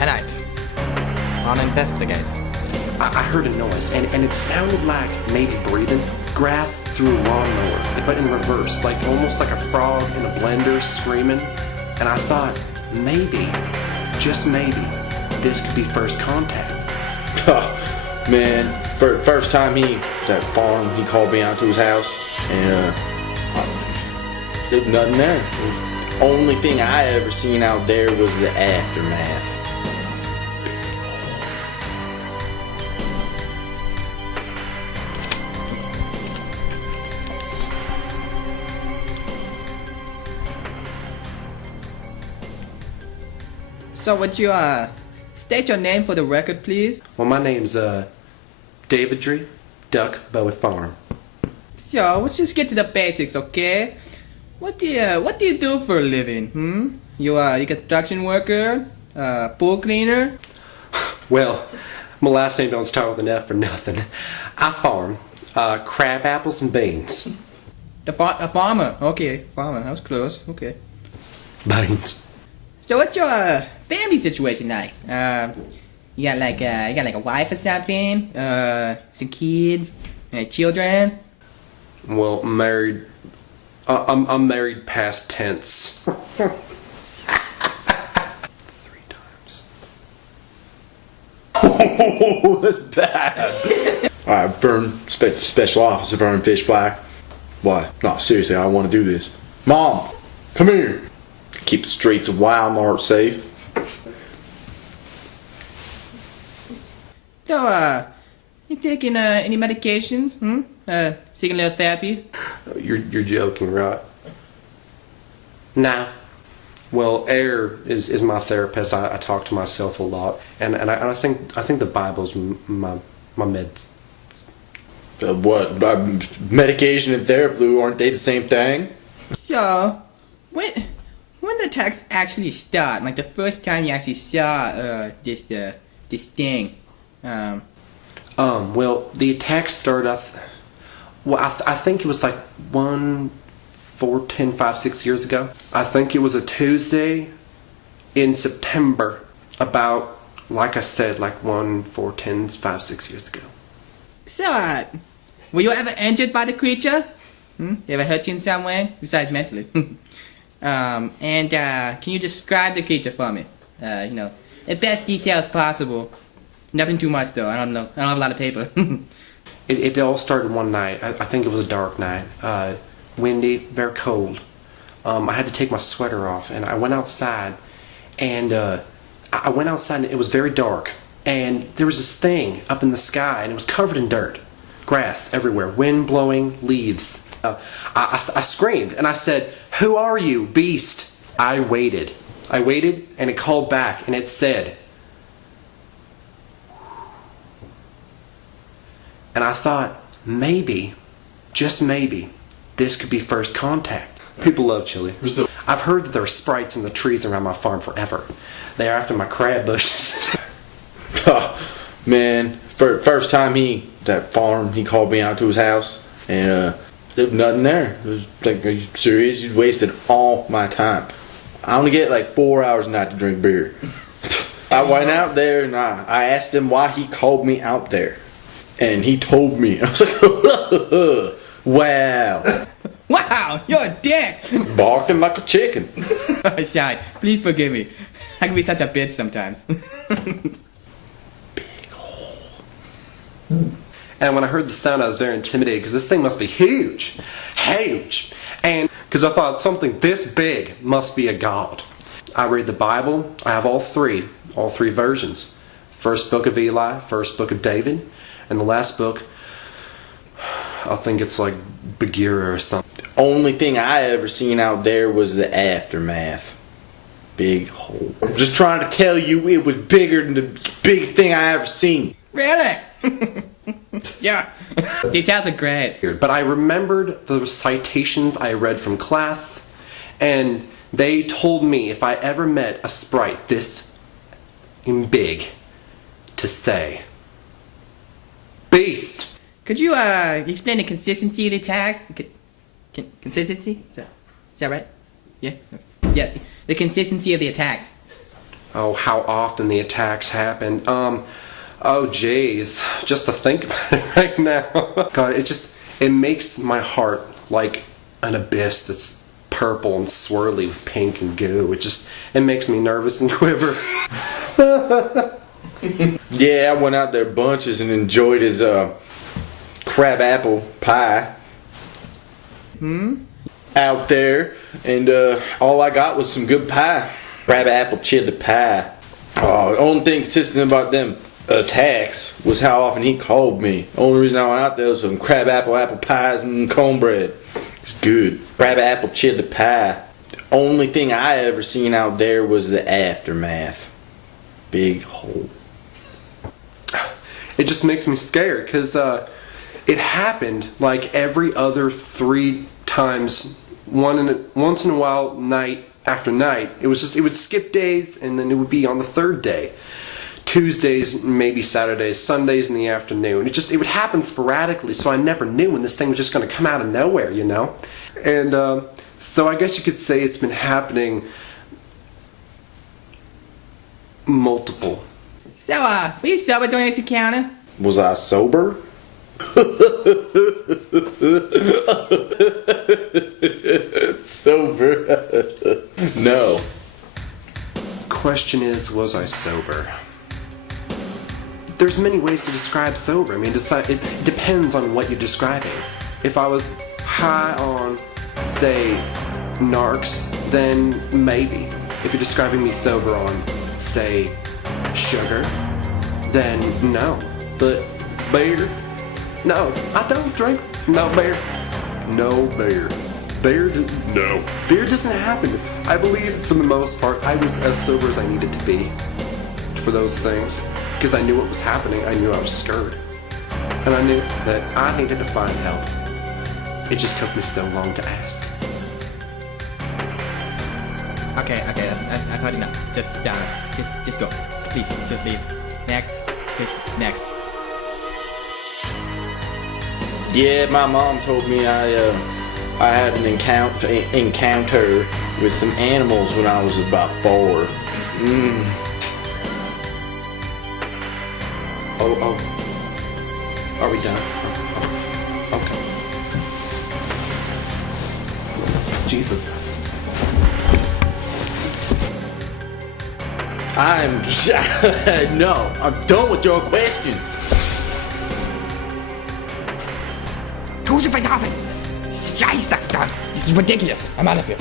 Tonight, on Investigate. I heard a noise, and it sounded like maybe breathing. Grass through a lawnmower, but in reverse, like almost like a frog in a blender screaming. And I thought, maybe, just maybe, this could be first contact. Oh, man, first time that farm, he called me out to his house, and there's nothing there. The only thing I ever seen out there was the aftermath. So would you state your name for the record, please? Well, my name's Davidry Duck Bowie Farm. So let's just get to the basics, okay? What do you do for a living? You a construction worker? Pool cleaner? Well, my last name don't start with an F for nothing. I farm crab apples and beans. A farmer. Okay, farmer. That was close. Okay. Beans. So what's your family situation like? You got like a wife or something? Some kids? Children? Well, married. I'm married past tense. 3 times. Oh, that's bad. Alright, Vern, Special Officer Vern Fishfly. Why? No, seriously, I want to do this. Mom, come here. Keep the streets of Wildmart safe. So, you taking any medications? Seeking a little therapy? You're joking, right? Nah. Well, Air is my therapist. I talk to myself a lot, and I think the Bible's my meds. What? Medication and therapy, aren't they the same thing? So, when the attacks actually start? Like the first time you actually saw this thing? Well, the attack started. I think it was like 6 years ago. I think it was a Tuesday in September. About, like I said, like 5, 6 years ago. So, were you ever injured by the creature? They ever hurt you in some way besides mentally? And can you describe the creature for me? In best details possible. Nothing too much though. I don't know. I don't have a lot of paper. It all started one night. I think it was a dark night. Windy, very cold. I had to take my sweater off, and I went outside. And it was very dark. And there was this thing up in the sky, and it was covered in dirt, grass everywhere, wind blowing, leaves. I screamed, and I said, "Who are you, beast?" I waited, and it called back, and it said. And I thought, maybe, just maybe, this could be first contact. People love chili. I've heard that there are sprites in the trees around my farm forever. They are after my crab bushes. Oh, man, first time that farm, he called me out to his house, and there's nothing there. It was like, are you serious? You wasted all my time. I only get like 4 hours a night to drink beer. I went out there and I asked him why he called me out there. And he told me. I was like, wow. Wow, you're a dick. Barking like a chicken. Sorry, please forgive me. I can be such a bitch sometimes. Big hole. And when I heard the sound, I was very intimidated because this thing must be huge. Huge. And because I thought something this big must be a god. I read the Bible. I have all three versions. First book of Eli, first book of David, and the last book, I think it's like Bagheera or something. The only thing I ever seen out there was the aftermath. Big hole. I'm just trying to tell you it was bigger than the biggest thing I ever seen. Really? Yeah. Details are great. But I remembered the citations I read from class, and they told me if I ever met a sprite this big, to say, beast. Could you explain the consistency of the attacks? Consistency? Is that right? Yeah? Yeah, the consistency of the attacks. Oh, how often the attacks happened. Oh geez, just to think about it right now. God, it makes my heart like an abyss that's purple and swirly with pink and goo. It makes me nervous and quiver. Yeah, I went out there bunches and enjoyed his crab apple pie. Out there, and all I got was some good pie. Crab apple chili pie. The only thing consistent about them attacks was how often he called me. The only reason I went out there was some crab apple pies and cornbread. It's good. Crab apple chili pie. The only thing I ever seen out there was the aftermath. Big hole. It just makes me scared because it happened like every other 3 times, once in a while, night after night. It would skip days, and then it would be on the 3rd day. Tuesdays, maybe Saturdays, Sundays in the afternoon. It would happen sporadically, so I never knew when this thing was just going to come out of nowhere, you know? And so I guess you could say it's been happening multiple. So, were you sober during this encounter? Was I sober? Sober? No. Question is, was I sober? There's many ways to describe sober. I mean, it depends on what you're describing. If I was high on, say, narcs, then maybe. If you're describing me sober on, say, sugar, then no. But beer? No, I don't drink no beer. No beer. No. Beer doesn't happen. I believe, for the most part, I was as sober as I needed to be for those things. Because I knew what was happening. I knew I was scared. And I knew that I needed to find help. It just took me so long to ask. Okay, I've had enough. Just go. Please, just leave. Next. Next. Yeah, my mom told me I had an encounter with some animals when I was about 4. Oh. Are we done? Okay. Jesus. No, I'm done with your questions. Crucifix off it! Scheiß, this is ridiculous. I'm out of here.